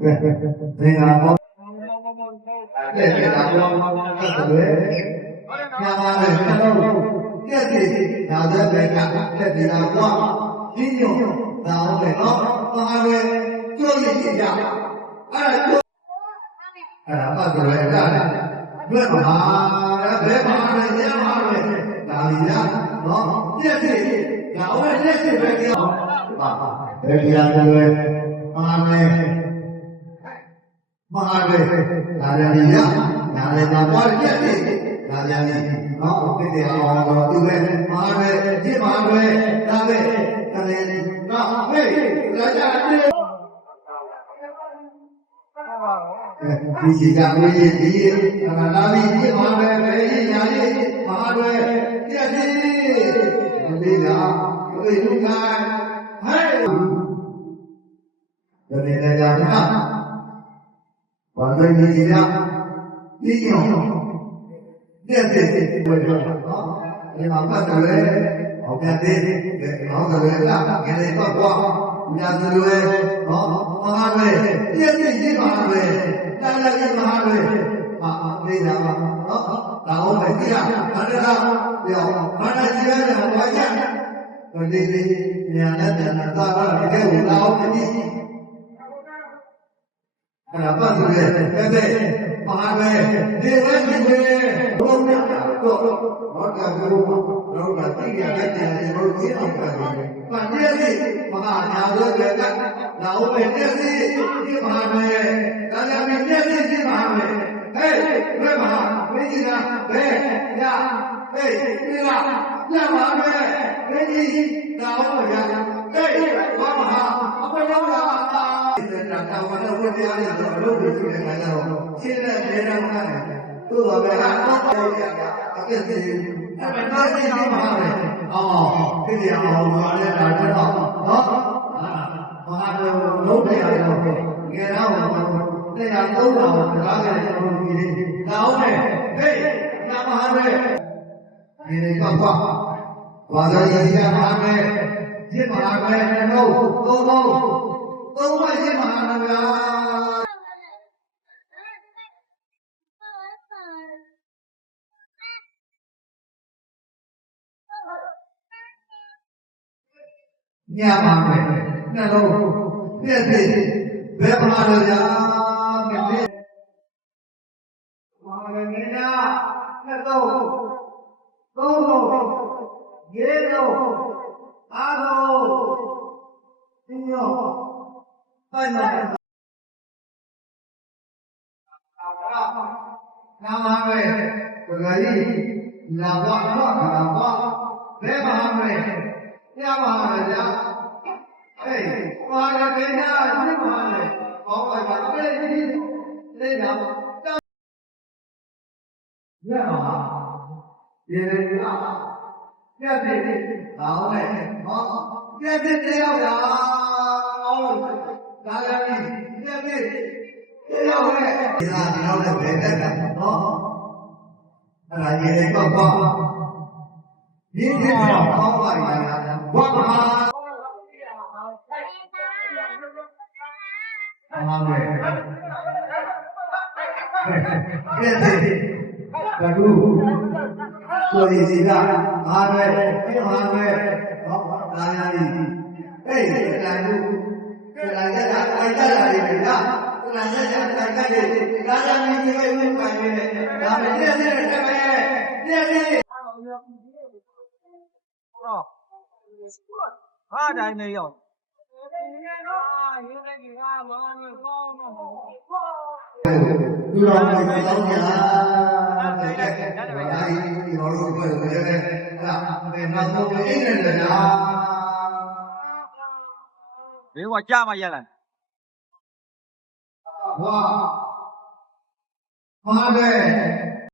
နေရာပေါ့တဲ့နေရာပေါ့ဆက်သွယ်ညာပါလေကျွန်တော်ပြည့်စုံနာသက်ပဲကတဲ့နေရာပေါ့ရင်းညွတ်တာဟုတ်တယ်နော်ဘာလဲကြိုးရည်ကြအဲ့ဒါပတ်သွယ်တာဘယ်မှာလဲဘယ်မှာလဲညမှာလဲဒါလီရနော်ပြည့်စုံဒါဝဲလက်ရှိပဲကြောက်ပါဘယ်တရားသွယ်ဘာလဲမဟာလေဒါလည်းရဒါလည်းဘာပေါ်ပြည့်တယ်ဒါလည်းနော်ဒီတရားအောင်တော့သူပဲမဟာလေဒီမဟာလေဒါပဲဒါလည်းနော်ဟေးလာကြတယ်ဒီစီကဝေးဒီလာပြီးဒီမဟာလေပဲညာလေးမဟာလေပြည့်တယ်ဒီကဝေးလူကဟဲ့ဒီနေ့လည်းကြာဘာလို့ဒီကြီးရဒီညောတဲ့တဲ့ဘယ်လိုလဲဒီမှာပတ်တယ်လေဟောပြတဲ့ဟောတယ်လားငယ်လေးတော့ကွာညာသူတွေဟောမဟာပဲပြည့်ပြည့်ရှိပါပဲတားလည်းမဟာပဲအေးဒါပါနော်ဒါဟုတ်ပဲကြည့်ရဘာလဲလားပြောဘာလဲကြည့်ရတယ်ဘာကြဒီညာနဲ့တန်တာကတကယ်ကိုလာအောင်ကြည့်အဲ့ဒါပတ်တယ်ပဲပဲပါပဲဒီဝဲဒီဝဲဘုံနဲ့တော့ဘောကဘုံတော့ကတိရတဲ့တယ်ဘုံကြီးအောင်ပါတယ်ပါတဲ့လေးမဟာညာလို့ပဲကလာဦးပဲတဲ့လေးဒီမဟာပဲဒါလည်းပဲတဲ့လေးဒီမဟာပဲဟေးဘယ်မှာမင်းကြီးလားဘယ်ညဟေးဒီလားညမှာပဲမင်းကြီးလာဦးပဲဟေးဘာမဟာအပရောလာတာဝါဒဝတ်တရားတွေဆိုတော့ဘုရားရှိတဲ့ခါကျတော့ရှင်းတဲ့ဒေတာမှန်းတယ်သူ့တော်ပဲဟာတော့ရတာအပြည့်စည်အဲ့မဲ့တော့ရှင်းအောင်ပါပဲအော်သိရအောင်ပါလေဒါတော့နော်ဘာလို့လုံးတရားတော့ငယ်တော့တရားသုံးတာကိုကြားကြတယ်ကျွန်တော်ဒီတောင်းတယ်ဟေးနာမဟာပဲဒီတော့ဘာသာရေးရမှာပဲဒီမှာပဲတော့သုံးပါးရှိမှာလားဗျာညာပါမယ်နှလုံးပြည့်စုံဘယ်မှာလဲညာမင်းမာရမင်းညာနှလုံးသုံးလုံးရေးလုံးအားလုံးဒီရောပိုင်နာနာမပဲပဂရီလာဘွားတော့လာဘွားဘယ်မှာပဲပြပါမယ်ဗျာဟေးပါရမေနာရှိပါလေဘောင်းပါပါပဲဒီလေးတော့ရပါဒီလေးကပြည့်တယ်ဟောင်းလေဟောပြည့်တယ်တရားပါဒါလည်းပြည့်တယ်တရားပဲဒီလားဒီတော့လည်းဘယ်တက်တာနော်အဲ့ဒါကြီးလေးပေါ့ပေါ့ဒီနေ့တော့ဟောပါရတာဘာမှအားပဲပြည့်တယ်ဘဒုကိုရီစီကအားပဲပြအားပဲဟောဒါရည်ဟေးဒါလူလာကြတာအိုက်ကြတာလေလားလာကြတာအိုက်ကြတယ်လာကြမင်းကြီးကိုပိုင်နေတယ်ဒါပဲပြည့်တယ်တမန်ပြည့်တယ်ဟာတိုင်းနေရောက်ဒီလိုမျိုးတောင်းကြတယ်ဒီလိုလိုပဲလေအဲ့ဒါဘယ်မှာတော့အင်းနဲ့ကြာဘေးကကြာမှရက်လာ哇，妈的！